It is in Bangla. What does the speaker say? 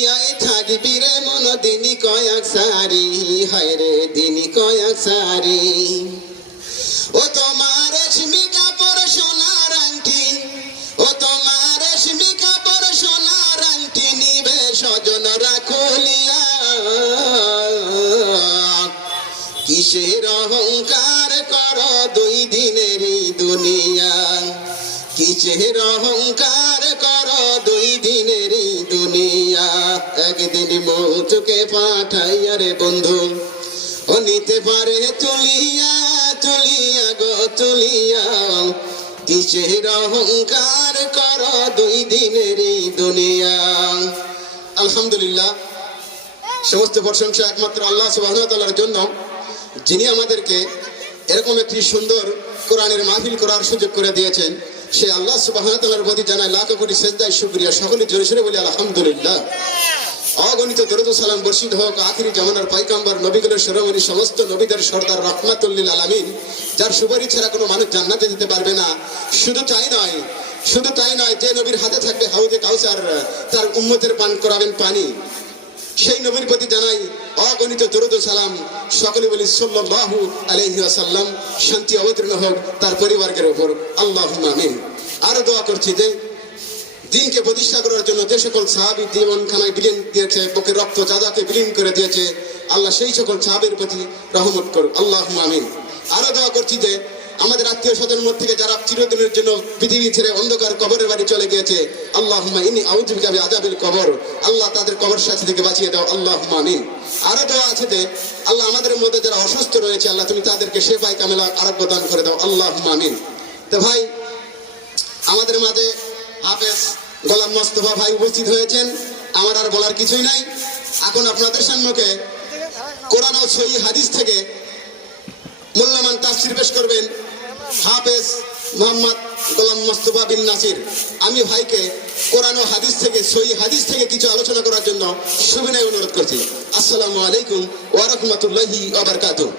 দুনিয়ায় থাকবি রে মন দিনই কয়েক সারি, হায় রে দিনই কয়েক সারি। ও তোমার রেশমি কাপড় সোনার আংটি, ও তোমার রেশমি কাপড় সোনার আংটি নিবে স্বজনরা খুলিয়া। কিসের অহংকার কর দুই দিনেরই দুনিয়া, কিসের অহংকার কর দুই দিনেরই দুনিয়া। একদিন মৌতকে পাঠাইয়া রে বন্ধু, ও নিতে পারে তুলিয়া তুলিয়া গো তুলিয়া। কিসের অহংকার কর দুই দিনেরই দুনিয়া। আলহামদুলিল্লাহ, সমস্ত প্রশংসা একমাত্র আল্লাহ সুবহানাহু ওয়া তাআলার জন্য, যিনি আমাদেরকে এরকম একটি সুন্দর কোরআনের মাহফিল করার সুযোগ করে দিয়েছেন। সে আল্লাহ সুবহানাহু ওয়া তাআলার প্রতি জানায় লাখ কোটি সেজদায় শুকরিয়া। সকলে জোরে সোরে বলি আলহামদুলিল্লাহ। অগণিত দরুদ ও সালাম বর্ষিত হোক আখিরি জামানার পয়গম্বর নবীগুলোর শিরোমণি সমস্ত নবীদের সর্দার রাহমাতুল লিল আলামিন, যার সুপারিশ ছাড়া কোনো মানুষ জান্নাতে যেতে পারবে না। শুধু তাই নয়, যে নবীর হাতে থাকবে হাউজে কাউসার, তার উম্মতের পান করাবেন পানি, সেই নবীর প্রতি জানাই অগণিত দরুদ ও সালাম। সকলে বলি সাল্লাল্লাহু আলাইহি ওয়াসাল্লাম। শান্তি অবতীর্ণ হোক তার পরিবারের উপর, আল্লাহুম্মা আমিন। আরো দোয়া করছি যে দিনকে প্রতিষ্ঠা করার জন্য যে সকল সাহাবী জীবনখানায় বিলীন দিয়েছে, বুকের রক্ত যাদাকে বিলীন করে দিয়েছে, আল্লাহ সেই সকল সাহাবীর প্রতি রহমত করুক, আল্লাহুম্মা আমিন। আরো দোয়া করছি যে আমাদের আত্মীয় স্বজনের মধ্যে থেকে যারা চিরদিনের জন্য পৃথিবী ছেড়ে অন্ধকার কবরের বাড়ি চলে গিয়েছে, আল্লাহুম্মা ইন্নী আউযু বিকা মিন আযাবিল কবর, আল্লাহ তাদের কবর শাস্তি থেকে বাঁচিয়ে দাও, আল্লাহুম্মা আমিন। আরো দোয়া আছে যে আল্লাহ আমাদের মধ্যে যারা অসুস্থ রয়েছে, আল্লাহ তুমি তাদেরকে শেফায়ে কামেলা আরোগ্য দান করে দাও, আল্লাহুম্মা আমিন। তো ভাই, আমাদের মাঝে হাফেজ গোলাম মোস্তফা ভাই উপস্থিত হয়েছেন। আমার আর বলার কিছুই নাই। এখন আপনাদের সম্মুখে কোরআন ও সহিহ হাদিস থেকে মূল্যবান তাফসীর পেশ করবেন হাফেজ মোহাম্মদ গোলাম মোস্তফা বিন নাসির। আমি ভাইকে কোরআন ও হাদিস থেকে, সহিহ হাদিস থেকে কিছু আলোচনা করার জন্য সুবিনয় অনুরোধ করছি। আসসালামু আলাইকুম ওয়া রাহমাতুল্লাহি ওয়া বারাকাতুহু।